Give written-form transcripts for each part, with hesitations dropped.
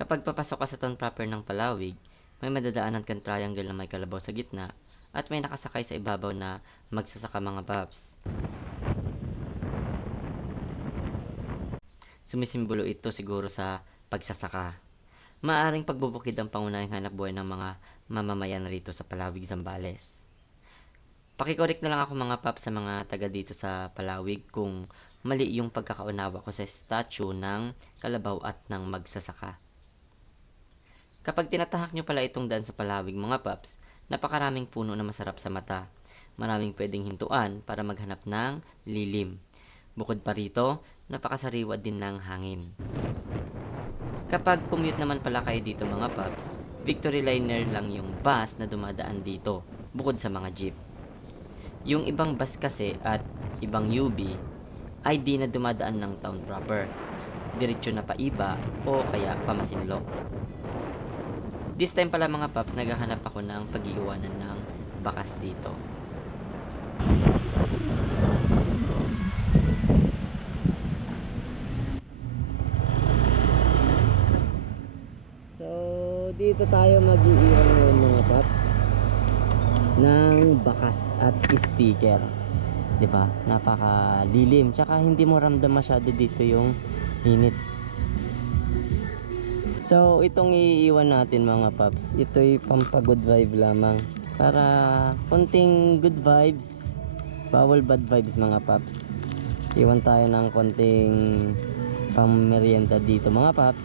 Kapag papasok ka sa town proper ng Palawig, may madadaanan kang triangle na may kalabaw sa gitna at may nakasakay sa ibabaw na magsasaka mga paps. Sumisimbolo ito siguro sa pagsasaka. Maaring pagbubukid ang pangunahing hanap buhay ng mga mamamayan rito sa Palawig, Zambales. Pakikorek na lang ako mga paps sa mga taga dito sa Palawig kung mali yung pagkakaunawa ko sa statue ng kalabaw at ng magsasaka. Kapag tinatahak nyo pala itong daan sa Palawig mga paps, napakaraming puno na masarap sa mata. Maraming pwedeng hintuan para maghanap ng lilim. Bukod pa rito, napakasariwa din ng hangin. Kapag commute naman pala kayo dito mga paps, Victory Liner lang yung bus na dumadaan dito, bukod sa mga jeep. Yung ibang bus kasi at ibang UB ay di na dumadaan ng town proper. Diretso na paiba o kaya pamasinlok. This time pala mga paps, naghahanap ako ng pag-iiwanan ng bakas dito. So, dito tayo mag-iiwan ngayon mga paps ng bakas at sticker. 'Di ba? Napakalilim. Tsaka hindi mo ramdam masyado dito yung init. So, itong iiwan natin mga paps, ito'y pampa-good vibe lamang. Para konting good vibes, bawal bad vibes mga paps. Iwan tayo ng konting pang-merienda dito mga paps.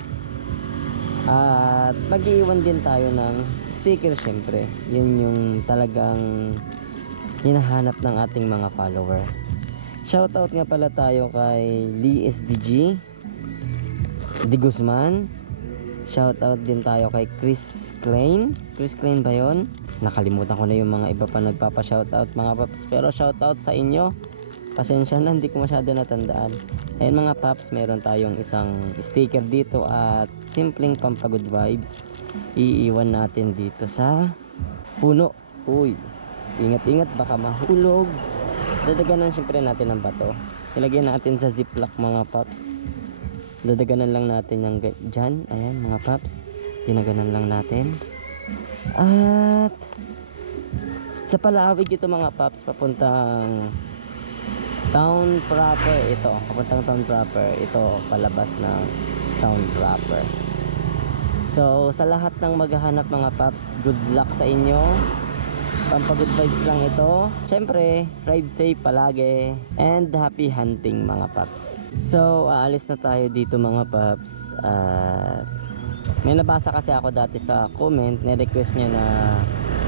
At mag-iiwan din tayo ng sticker syempre. Yun yung talagang hinahanap ng ating mga follower. Shoutout nga pala tayo kay Lee SDG, Di Guzman. Shoutout din tayo kay Chris Klein. Chris Klein ba yun? Nakalimutan ko na yung mga iba pa nagpapa-shoutout mga paps. Pero shoutout sa inyo. Pasensya na, hindi ko masyado natandaan. Ayun mga paps, meron tayong isang sticker dito at simpleng pampagood vibes. Iiwan natin dito sa puno. Uy, ingat-ingat baka mahulog. Dadaganan syempre natin ng bato. Ilagay natin sa ziplock mga paps. Dadaganan lang natin yung dyan. Ayan mga paps, dinaganan lang natin. At sa Palawig ito mga paps, papuntang town proper ito. Papuntang town proper ito, palabas ng town proper. So sa lahat ng maghahanap mga paps, good luck sa inyo. Pampagood vibes lang ito. Syempre, ride safe palagi and happy hunting mga paps. So aalis na tayo dito mga paps. May nabasa kasi ako dati sa comment, ni-request niya na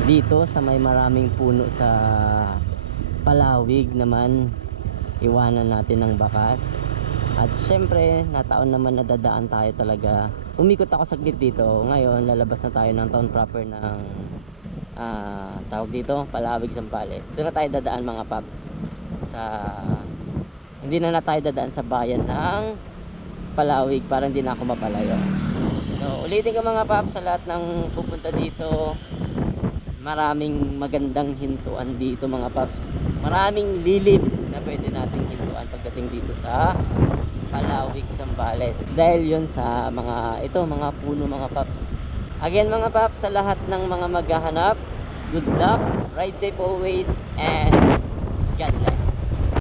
dito sa may maraming puno sa Palawig naman iwanan natin ng bakas. At syempre, nataon naman na dadaan tayo talaga. Umikot ako saglit dito. Ngayon, lalabas na tayo ng town proper ng tawag dito, Palawig, Zambales. Doon na tayo dadaan mga paps. Hindi na tayo dadaan sa bayan ng Palawig para hindi na ako mapalayo. So, ulitin ko mga paps sa lahat ng pupunta dito. Maraming magandang hintuan dito mga paps. Maraming lilim na pwede nating hintuan pagdating dito sa Palawig, Zambales. Dahil yon sa mga puno mga paps. Again mga paps, sa lahat ng mga maghahanap, good luck, ride safe always, and